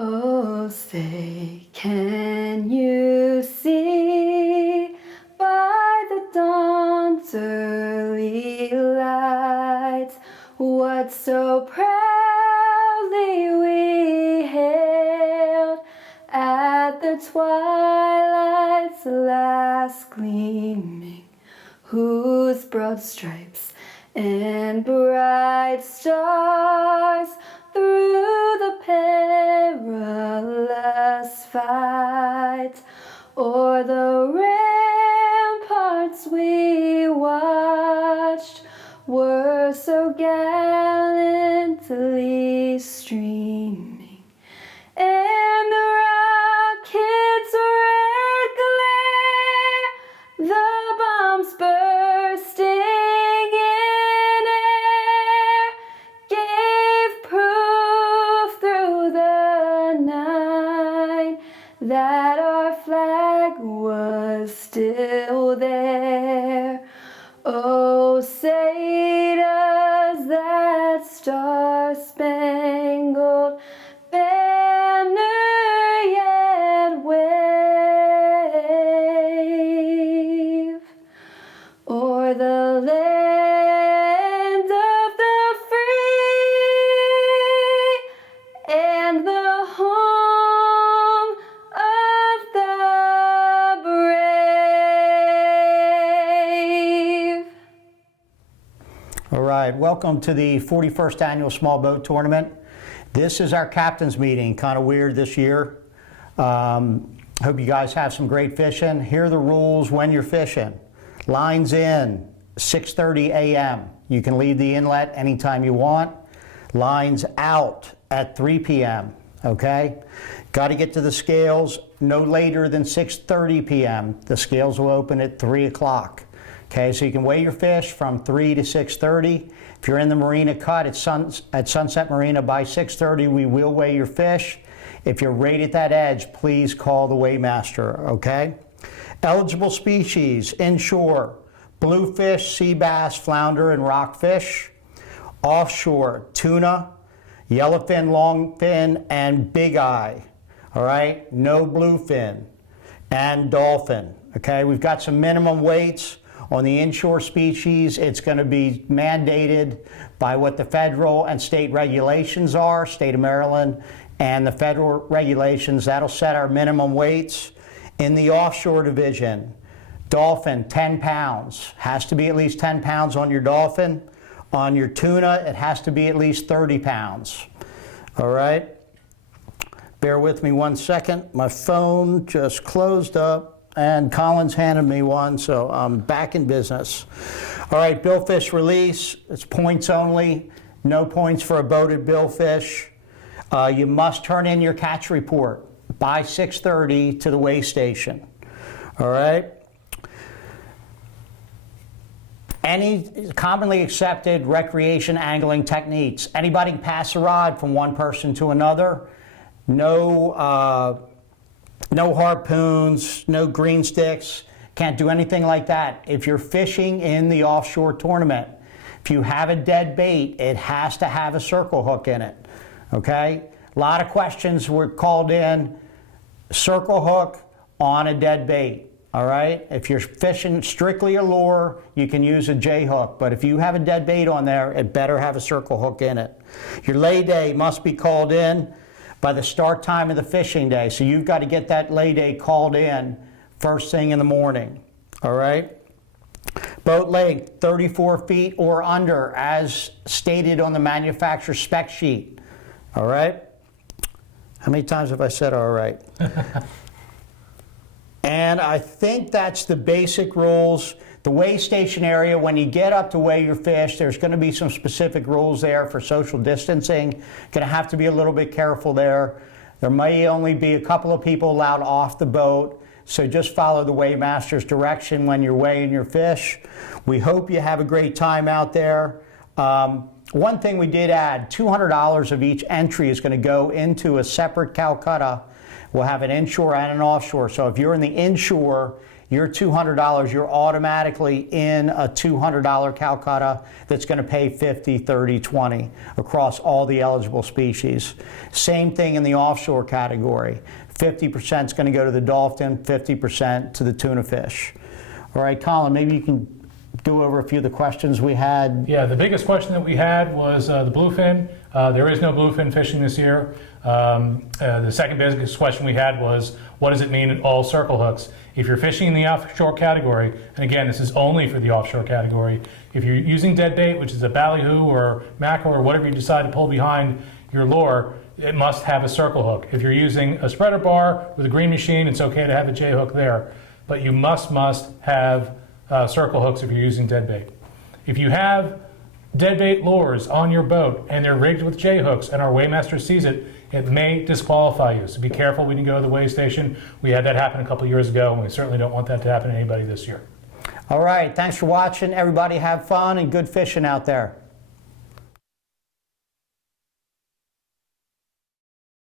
Oh, say, can you see by the dawn's early light what so proudly we hailed at the twilight's last gleaming, whose broad stripes and bright stars through the perilous fight o'er the ramparts we watched were so gallantly streaming, and the rocket's red glare, the bombs bursting in air, gave proof through the night that our flag was still there. Oh, say does that star-spangled banner yet wave o'er the land of the free and the home of the brave? All right, welcome to the 41st Annual Small Boat Tournament. This is our captain's meeting, kind of weird this year. Hope you guys have some great fishing. Here are the rules when you're fishing. Lines in, 6:30 a.m. You can leave the inlet anytime you want. Lines out at 3 p.m., okay? Got to get to the scales no later than 6:30 p.m. The scales will open at 3 o'clock. Okay, so you can weigh your fish from 3 to 6:30. If you're in the marina cut at Sunset Marina by 6:30, we will weigh your fish. If you're right at that edge, please call the weighmaster, okay? Eligible species, inshore, bluefish, sea bass, flounder, and rockfish. Offshore, tuna, yellowfin, longfin, and big eye, all right? No bluefin, and dolphin, okay? We've got some minimum weights. On the inshore species, it's going to be mandated by what the federal and state regulations are, state of Maryland, and the federal regulations. That'll set our minimum weights. In the offshore division, dolphin, 10 pounds. Has to be at least 10 pounds on your dolphin. On your tuna, it has to be at least 30 pounds. All right? Bear with me one second. My phone just closed up. And Colin's handed me one, so I'm back in business. All right, billfish release. It's points only. No points for a boated billfish. You must turn in your catch report by 6:30 to the weigh station. All right? Any commonly accepted recreation angling techniques. Anybody can pass a rod from one person to another. No harpoons, no green sticks, can't do anything like that. If you're fishing in the offshore tournament, if you have a dead bait, it has to have a circle hook in it, okay? A lot of questions were called in, circle hook on a dead bait, all right? If you're fishing strictly a lure, you can use a J hook, but if you have a dead bait on there, it better have a circle hook in it. Your lay day must be called in by the start time of the fishing day. So you've got to get that lay day called in first thing in the morning, all right? Boat length, 34 feet or under, as stated on the manufacturer spec sheet, all right? How many times have I said all right? And I think that's the basic rules. The weigh station area, when you get up to weigh your fish, there's going to be some specific rules there for social distancing. Going to have to be a little bit careful there. There may only be a couple of people allowed off the boat, so just follow the weighmaster's direction when you're weighing your fish. We hope you have a great time out there. One thing we did add, $200 of each entry is going to go into a separate Calcutta. We'll have an inshore and an offshore. So if you're in the inshore, your $200, you're automatically in a $200 Calcutta that's going to pay 50, 30, 20 across all the eligible species. Same thing in the offshore category. 50% is going to go to the dolphin, 50% to the tuna fish. All right, Colin, maybe you can go over a few of the questions we had. Yeah, the biggest question that we had was the bluefin. There is no bluefin fishing this year. The second biggest question we had was, what does it mean in all circle hooks? If you're fishing in the offshore category, and again, this is only for the offshore category, if you're using dead bait, which is a ballyhoo or mackerel or whatever you decide to pull behind your lure, it must have a circle hook. If you're using a spreader bar with a green machine, it's okay to have a J hook there. But you must have circle hooks if you're using dead bait. If you have dead bait lures on your boat and they're rigged with J hooks and our weighmaster sees it, it may disqualify you. So be careful when you go to the weigh station. We had that happen a couple years ago, and we certainly don't want that to happen to anybody this year. All right, thanks for watching. Everybody have fun and good fishing out there.